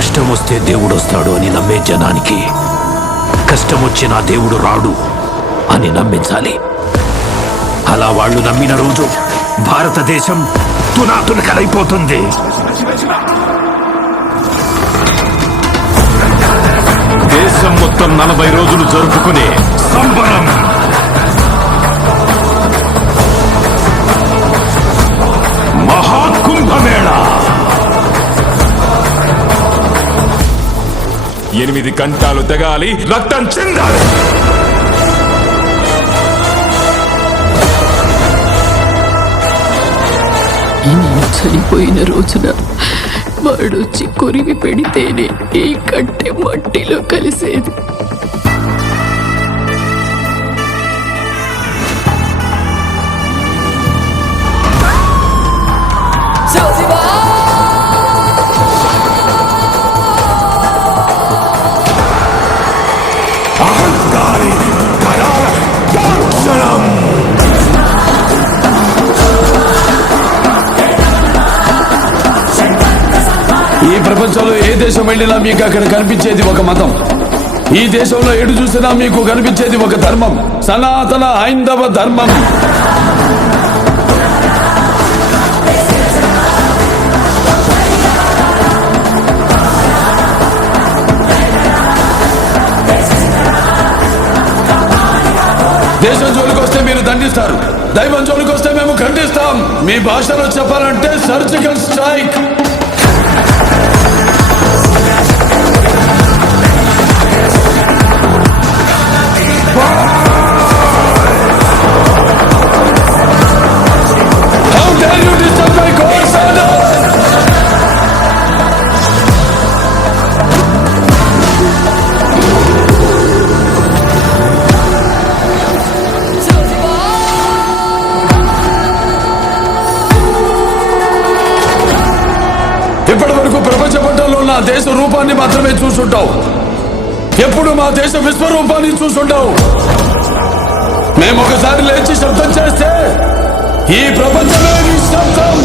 కష్టం వస్తే దేవుడు వస్తాడు అని నమ్మే జనానికి కష్టం వచ్చినా దేవుడు రాడు అని నమ్మించాలి. అలా వాళ్ళు నమ్మిన రోజు భారతదేశం తునాతునకలైపోతుంది. దేశం మొత్తం 40 రోజులు జరుపుకునే సంబరం. మహాకుంభమేళా 8 గంటలు తెగాలి, రక్తం చెందాలి. నేను చనిపోయిన రోజున వాడొచ్చి కొరివి పెడితేనే ఈ కట్టె మట్టిలో కలిసేది. ఈ ప్రపంచంలో ఏ దేశం వెళ్ళినా మీకు అక్కడ కనిపించేది ఒక మతం. ఈ దేశంలో ఎటు చూసినా మీకు కనిపించేది ఒక ధర్మం, సనాతన హైందవ ధర్మం. దేశం జోలికి వస్తే మీరు దండిస్తారు, దైవం జోలికి వస్తే మేము ఖండిస్తాం. మీ భాషలో చెప్పాలంటే surgical strike. How dare you disturb my God's order? ఇప్పటి వరకు ప్రపంచ పటంలో నా దేశ రూపాన్ని మాత్రమే చూసుంటావు. ఎప్పుడు మా దేశ విశ్వరూపాన్ని చూసుంటావు. మేము ఒకసారి లేచి శబ్దం చేస్తే ఈ ప్రపంచమే నిశ్శబ్దం.